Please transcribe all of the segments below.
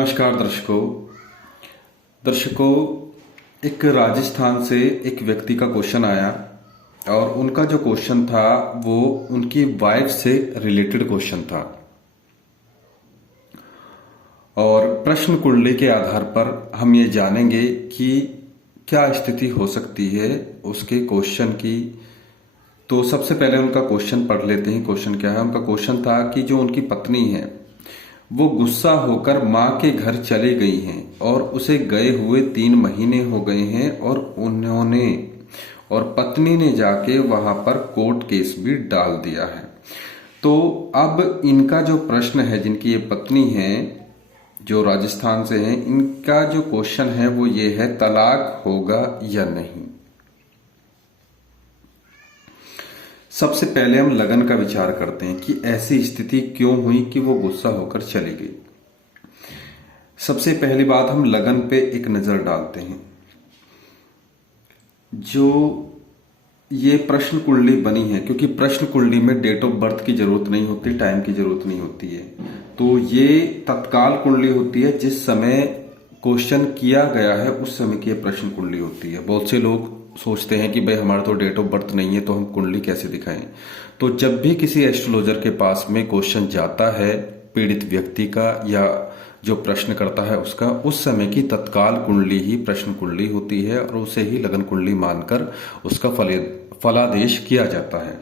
नमस्कार दर्शकों, एक राजस्थान से एक व्यक्ति का क्वेश्चन आया और उनका जो क्वेश्चन था वो उनकी वाइफ से रिलेटेड क्वेश्चन था। और प्रश्न कुंडली के आधार पर हम ये जानेंगे कि क्या स्थिति हो सकती है उसके क्वेश्चन की। तो सबसे पहले उनका क्वेश्चन पढ़ लेते हैं। क्वेश्चन क्या है? उनका क्वेश्चन था कि जो उनकी पत्नी है वो गुस्सा होकर माँ के घर चली गई हैं और उसे गए हुए 3 महीने हो गए हैं और पत्नी ने जाके वहां पर कोर्ट केस भी डाल दिया है। तो अब इनका जो प्रश्न है, जिनकी ये पत्नी है जो राजस्थान से है, इनका जो क्वेश्चन है वो ये है, तलाक होगा या नहीं। सबसे पहले हम लगन का विचार करते हैं कि ऐसी स्थिति क्यों हुई कि वो गुस्सा होकर चली गई। सबसे पहली बात, हम लगन पे एक नजर डालते हैं। जो ये प्रश्न कुंडली बनी है, क्योंकि प्रश्न कुंडली में डेट ऑफ बर्थ की जरूरत नहीं होती, टाइम की जरूरत नहीं होती है, तो ये तत्काल कुंडली होती है। जिस समय क्वेश्चन किया गया है उस समय की प्रश्न कुंडली होती है। बहुत से लोग सोचते हैं कि भाई हमारा तो डेट ऑफ बर्थ नहीं है तो हम कुंडली कैसे दिखाएं। तो जब भी किसी एस्ट्रोलॉजर के पास में क्वेश्चन जाता है पीड़ित व्यक्ति का या जो प्रश्न करता है उसका, उस समय की तत्काल कुंडली ही प्रश्न कुंडली होती है और उसे ही लगन कुंडली मानकर उसका फलादेश किया जाता है।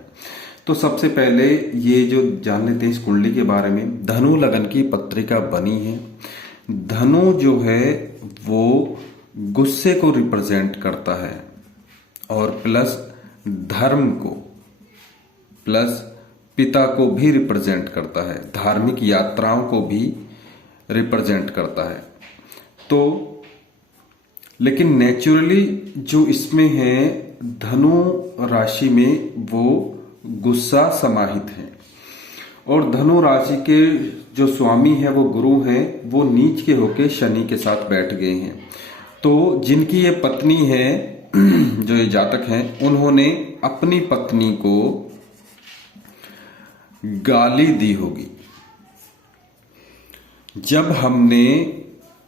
तो सबसे पहले ये जो जान लेते हैं इस कुंडली के बारे में। धनु लगन की पत्रिका बनी है। धनु जो है वो गुस्से को रिप्रेजेंट करता है और प्लस धर्म को, प्लस पिता को भी रिप्रेजेंट करता है, धार्मिक यात्राओं को भी रिप्रेजेंट करता है। तो लेकिन नेचुरली जो इसमें है धनु राशि में वो गुस्सा समाहित है। और धनु राशि के जो स्वामी है वो गुरु हैं, वो नीच के होके शनि के साथ बैठ गए हैं। तो जिनकी ये पत्नी है, जो ये जातक हैं, उन्होंने अपनी पत्नी को गाली दी होगी। जब हमने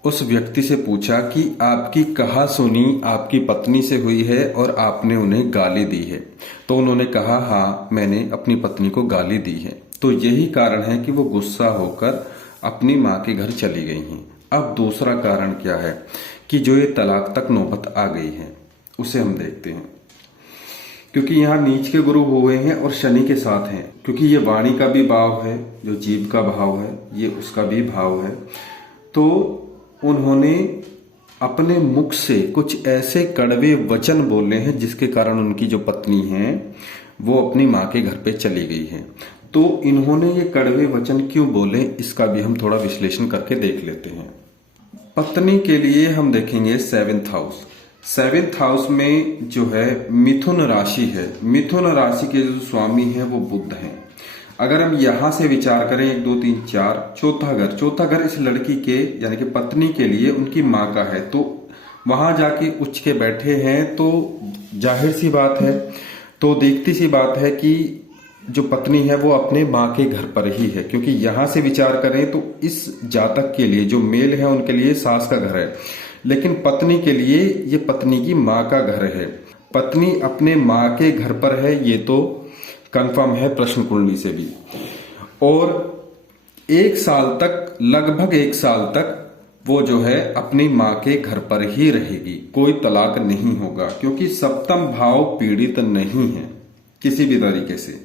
उस व्यक्ति से पूछा कि आपकी कहा सुनी आपकी पत्नी से हुई है और आपने उन्हें गाली दी है, तो उन्होंने कहा हाँ, मैंने अपनी पत्नी को गाली दी है। तो यही कारण है कि वो गुस्सा होकर अपनी मां के घर चली गई हैं। अब दूसरा कारण क्या है कि जो ये तलाक तक नौबत आ गई है उसे हम देखते हैं। क्योंकि यहाँ नीच के गुरु हुए हैं और शनि के साथ हैं, क्योंकि ये वाणी का भी भाव है, जो जीव का भाव है ये उसका भी भाव है। तो उन्होंने अपने मुख से कुछ ऐसे कड़वे वचन बोले हैं जिसके कारण उनकी जो पत्नी है वो अपनी माँ के घर पे चली गई है। तो इन्होंने ये कड़वे वचन क्यों बोले, इसका भी हम थोड़ा विश्लेषण करके देख लेते हैं। पत्नी के लिए हम देखेंगे 7th हाउस। 7th हाउस में जो है मिथुन राशि है। मिथुन राशि के जो स्वामी है वो बुध हैं। अगर हम यहां से विचार करें 1 2 3 4, चौथा घर इस लड़की के यानी कि पत्नी के लिए उनकी माँ का है। तो वहां जाके उच्च के बैठे हैं, तो जाहिर सी बात है, तो देखती सी बात है कि जो पत्नी है वो अपने माँ के घर पर ही है। क्योंकि यहां से विचार करें तो इस जातक के लिए जो मेल है उनके लिए सास का घर है, लेकिन पत्नी के लिए ये पत्नी की माँ का घर है। पत्नी अपने माँ के घर पर है, ये तो कंफर्म है प्रश्न कुंडली से भी। और 1 साल तक, लगभग 1 साल तक वो जो है अपनी माँ के घर पर ही रहेगी, कोई तलाक नहीं होगा, क्योंकि सप्तम भाव पीड़ित नहीं है किसी भी तरीके से।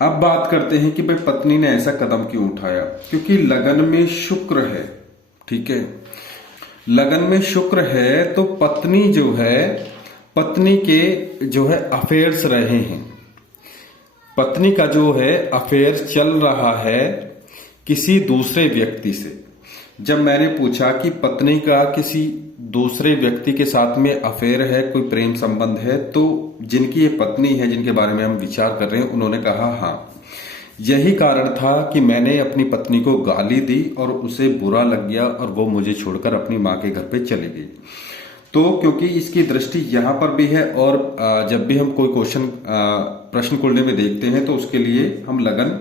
अब बात करते हैं कि भाई पत्नी ने ऐसा कदम क्यों उठाया। क्योंकि लगन में शुक्र है, ठीक है, लगन में शुक्र है, तो पत्नी जो है, पत्नी के जो है अफेयर्स रहे हैं, पत्नी का जो है अफेयर चल रहा है किसी दूसरे व्यक्ति से। जब मैंने पूछा कि पत्नी का किसी दूसरे व्यक्ति के साथ में अफेयर है, कोई प्रेम संबंध है, तो जिनकी ये पत्नी है, जिनके बारे में हम विचार कर रहे हैं, उन्होंने कहा हाँ, यही कारण था कि मैंने अपनी पत्नी को गाली दी और उसे बुरा लग गया और वो मुझे छोड़कर अपनी माँ के घर पे चली गई। तो क्योंकि इसकी दृष्टि यहाँ पर भी है और जब भी हम कोई क्वेश्चन प्रश्न कुंडली में देखते हैं तो उसके लिए हम लगन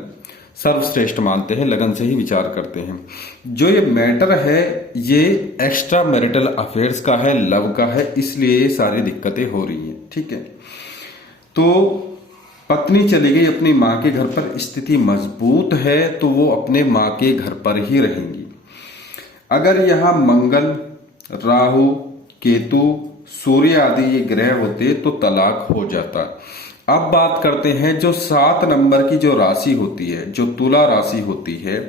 सर्वश्रेष्ठ मानते हैं, लगन से ही विचार करते हैं। जो ये मैटर है ये एक्स्ट्रा मैरिटल अफेयर्स का है, लव का है, इसलिए ये सारी दिक्कतें हो रही हैं। ठीक है, तो पत्नी चली गई अपनी माँ के घर पर, स्थिति मजबूत है तो वो अपने माँ के घर पर ही रहेंगी। अगर यहां मंगल, राहु, केतु, सूर्य आदि ये ग्रह होते तो तलाक हो जाता। अब बात करते हैं जो 7 नंबर की जो राशि होती है, जो तुला राशि होती है,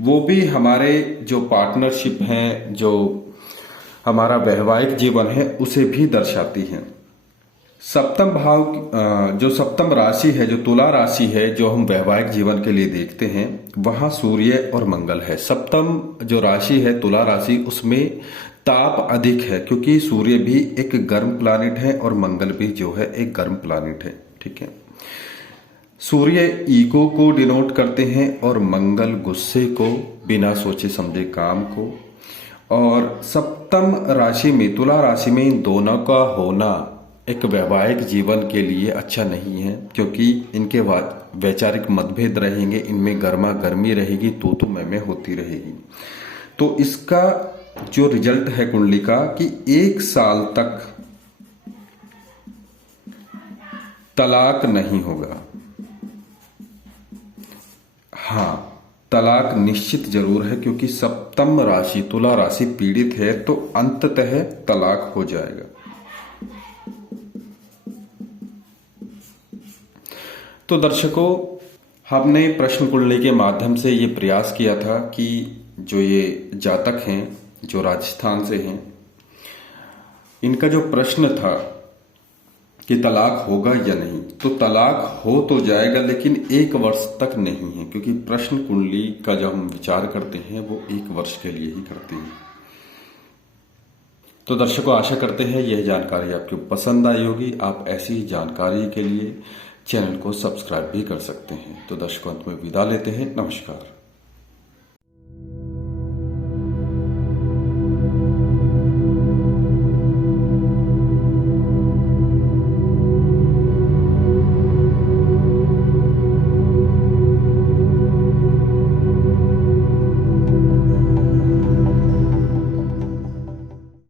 वो भी हमारे जो पार्टनरशिप है, जो हमारा वैवाहिक जीवन है, उसे भी दर्शाती है। सप्तम भाव, जो सप्तम राशि है, जो तुला राशि है, जो हम वैवाहिक जीवन के लिए देखते हैं, वहां सूर्य और मंगल है। सप्तम जो राशि है तुला राशि, उसमें ताप अधिक है क्योंकि सूर्य भी एक गर्म प्लैनेट है और मंगल भी जो है एक गर्म प्लैनेट है। ठीक है, सूर्य ईगो को डिनोट करते हैं और मंगल गुस्से को, बिना सोचे समझे काम को। और सप्तम राशि में, तुला राशि में इन दोनों का होना एक वैवाहिक जीवन के लिए अच्छा नहीं है क्योंकि इनके बाद वैचारिक मतभेद रहेंगे, इनमें गर्मा गर्मी रहेगी, तू मैं होती रहेगी। तो इसका जो रिजल्ट है कुंडली का कि 1 साल तक तलाक नहीं होगा। हाँ, तलाक निश्चित जरूर है क्योंकि सप्तम राशि तुला राशि पीड़ित है, तो अंततः तलाक हो जाएगा। तो दर्शकों, हमने प्रश्न कुंडली के माध्यम से ये प्रयास किया था कि जो ये जातक हैं, जो राजस्थान से हैं, इनका जो प्रश्न था कि तलाक होगा या नहीं, तो तलाक हो तो जाएगा लेकिन 1 वर्ष तक नहीं है, क्योंकि प्रश्न कुंडली का जब हम विचार करते हैं वो 1 वर्ष के लिए ही करते हैं। तो दर्शकों, आशा करते हैं यह जानकारी आपको पसंद आई होगी। आप ऐसी जानकारी के लिए चैनल को सब्सक्राइब भी कर सकते हैं। तो दर्शकों, अंत में विदा लेते हैं। नमस्कार।